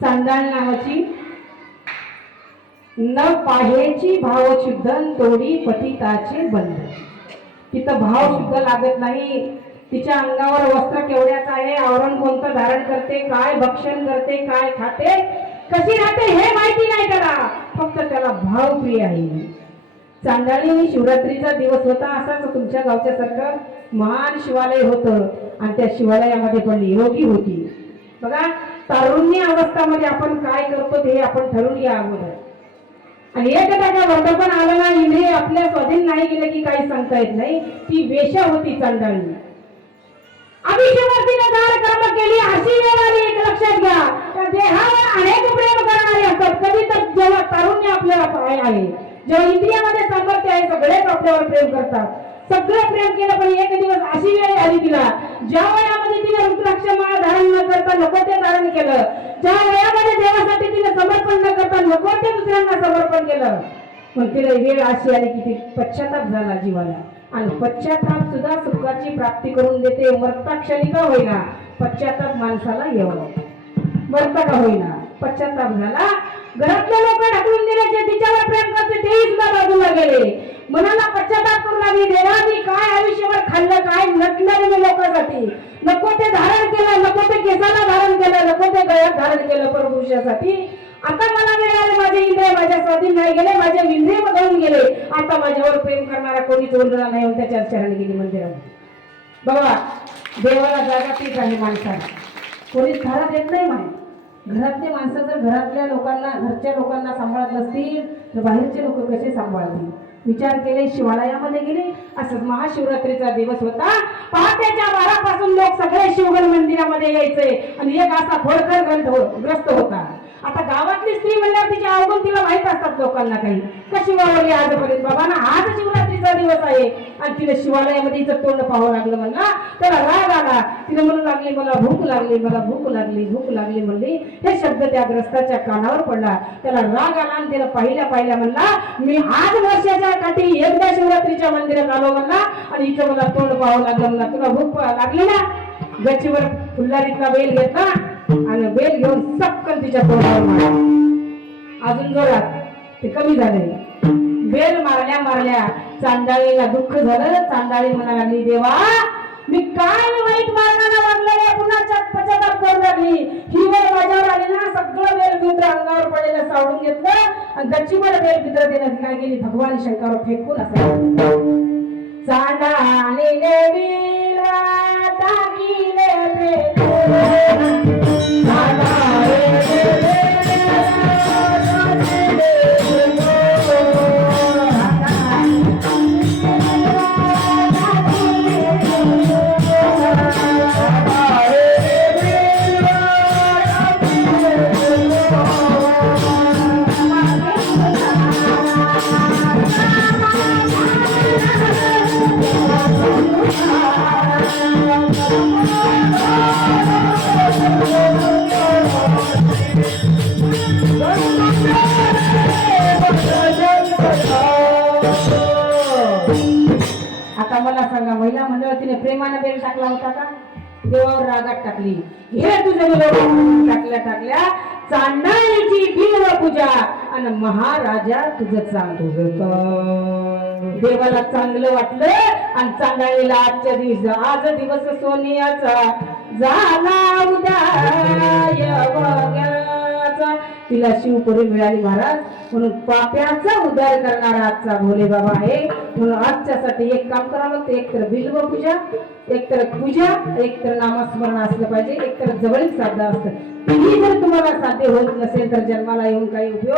चांडाळ नावाची न पाहेची भाव शुद्धन तोडी पतिताचे बंध. तिथं भाव शुद्ध लागत नाही. तिच्या अंगावर वस्त्र केवढ्याच आहे, आवरण कोणतं धारण करते, काय भक्षण करते, काय खाते, कशी राहते हे माहिती नाही त्याला. फक्त त्याला भाव प्रिय आहे. चांडाळी शिवरात्रीचा दिवस होता. असाच तुमच्या गावच्या सारखं महान शिवालय होतं आणि त्या शिवालयामध्ये पण निरोगी होती. बघा, तारुण्य अवस्थामध्ये आपण काय करतो ते आपण ठरवून घ्या अगोदर. आणि एकदा का वर्तपण आलं ना, इंद्रिय आपल्या स्वाधीन नाही गेले की काही सांगता येत नाही. ती वेश्या होती चांडाळी. अभिषेवर्तीने दार कर्म केली अशी वेळ आली. एक लक्षात घ्या, त्या देहावर अनेक प्रेम करणारे असतात. कधी तर जेव्हा तारुण्य आपल्याला आहे, जेव्हा इंद्रियामध्ये सामर्थ्य आहे, सगळेच आपल्यावर प्रेम करतात. सगळं प्रेम केलं, पण एक दिवस अशी वेळ आली तिला, ज्या वयामध्ये तिने रुद्राक्ष माळा धारण न करता नको ते धारण केलं, ज्या वयामध्ये देवासाठी तिने समर्पण न करता नको ते दुसऱ्यांना समर्पण केलं, पण तिला वेळ अशी आली की ती पश्चाताप झाला जीवाला. आणि पश्चाताप सुद्धा सुखाची प्राप्ती करून देते. मरता क्षणी का होईना पश्चाताप माणसाला येऊ, मरता का होईना पश्चाताप झाला. घरातले लोक ढकलून दिले, तिच्यावर प्रेम करते तेही सुद्धा बाजूला गेले. मनाला पश्चाताप करून लागली, देवा मी काय आयुष्यभर खाल्लं, काय नटलं मी लोकांसाठी, नको ते धारण केलं, नको ते केसाला धारण केलं, नको ते गळ्यात धारण केलं परपुरुषासाठी. आता मला मिळाले, माझे इंद्रिय माझ्या स्वाधीन नाही गेले, माझे इंद्रिय बदलून गेले. आता माझ्यावर प्रेम करणारा कोणीच उरला नाही. त्याच्या चरणी गेली मंदिरामध्ये. बघा, देवाला जागा तीच आहे माणसाला. कोणीच थारा देत नाही. माहिती घरातले माणसं जर घरातल्या लोकांना, घरच्या लोकांना सांभाळत नसतील तर बाहेरचे लोक कसे सांभाळतील. विचार केले, शिवालयामध्ये गेले. असं महाशिवरात्रीचा दिवस होता. पहाटेच्या 12 पासून लोक सगळे शिवगण मंदिरामध्ये यायचे आणि एक असा खोडकर ग्रस्त होता. आता गावातली स्त्री म्हणल्यावर तिचे अवगुण तिला माहित असतात लोकांना. काही कशी वावरली आजपर्यंत, बाबा ना आज शिवरात्रीचा दिवस आहे आणि तिला शिवालयामध्ये इथं तोंड पाहावं लागलं. म्हणला त्याला राग आला. तिने म्हणू लागली, मला भूक लागली, मला भूक लागली, भूक लागली म्हणली. हे शब्द त्या ग्रस्ताच्या कानावर पडला. त्याला राग आला आणि त्याला पाहिल्या म्हणला, मी आज वर्षाच्या काठी एकदा शिवरात्रीच्या मंदिरात आलो म्हणला आणि इथं मला तोंड पाहावं लागलं. म्हणला तुला भूक लागली ना, गच्चीवर फुल्लारीतला बेल घेतला आणि बेल घेऊन सक्कन तिच्या तोंडावर मारला. अजून जोरात, ते कमी झाले. बेल मारल्या चांडाळीला दुःख झालं. चांडाळी म्हणा लागली, देवा मी काय वाईट मारणारा वागले, पुन्हा पश्चाताप करू लागली. ही वेळ माझ्यावर आली ना, सगळं बेलपित्र अंगावर पडलेलं सावडून घेतलं आणि गच्चीवर बेलपित्र देण्यात काय केली, भगवान शंकरावर फेकून असं चांडाळीने बिला टाकीले आता मला सांगा, महिला मंडळ तिने प्रेमाने बेल टाकला होता का? देवावर रागात टाकली. हे तुझं टाकल्या चांडाळीची बिल्व पूजा आणि महाराजा तुझं देवाला चांगलं वाटलं आणि चांडाळीला आजच्या दिवस, आज दिवस सोनियाचा झाला उद्या तिला शिवपुरी मिळाली महाराज. म्हणून पाप्याचा उद्धार करणारा आजचा भोले बाबा आहे. म्हणून आजच्यासाठी एक काम करावं लागतं, एक तर बिल्व पूजा, एक तर पूजा, एक तर नामस्मरण असलं पाहिजे, एक तर जवळीक साध्य असतं. ही जर तुम्हाला साध्य होत नसेल तर जन्माला येऊन काही उपयोग